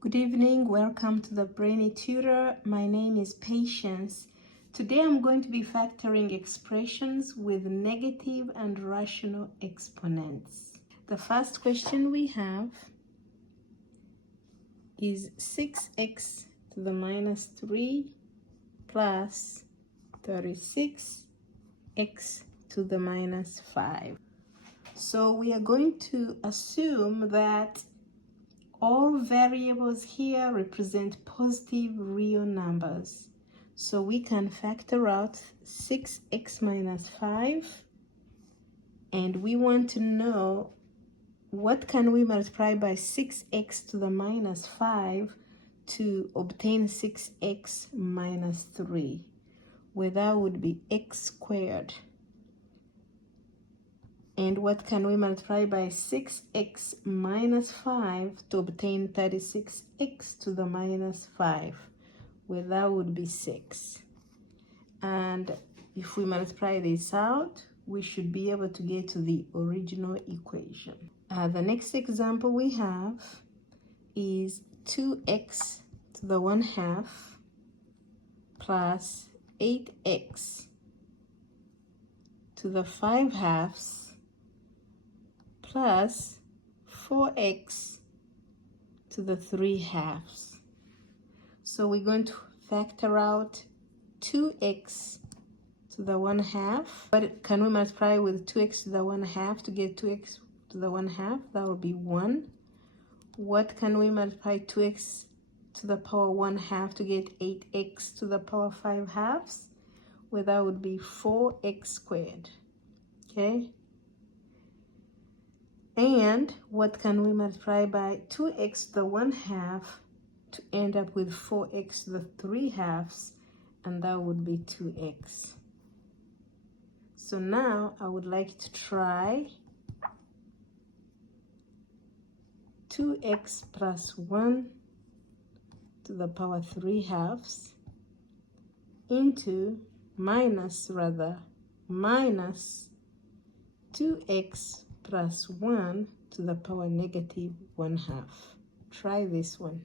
Good evening, welcome to the Brainy Tutor. My name is Patience. Today I'm going to be factoring expressions with negative and rational exponents. The first question we have is 6x to the minus 3 plus 36x to the minus 5. So we are going to assume that all variables here represent positive real numbers. So we can factor out 6x minus 5, and we want to know what can we multiply by 6x to the minus 5 to obtain 6x minus 3, where that would be x squared. And what can we multiply by 6x minus 5 to obtain 36x to the minus 5? Well, that would be 6. And if we multiply this out, we should be able to get to the original equation. The next example we have is 2x to the 1/2 plus 8x to the 5/2 plus 4x to the 3/2. So we're going to factor out 2x to the 1/2. But can we multiply with 2x to the 1/2 to get 2x to the 1/2? That will be 1. What can we multiply 2x to the power 1/2 to get 8x to the power 5/2? Well, that would be 4x squared. Okay. And what can we multiply by 2x to the 1/2 to end up with 4x to the 3/2, and that would be 2x. So now I would like to try 2x plus 1 to the power 3/2 into minus 2x plus 1 to the power negative 1/2. Try this one.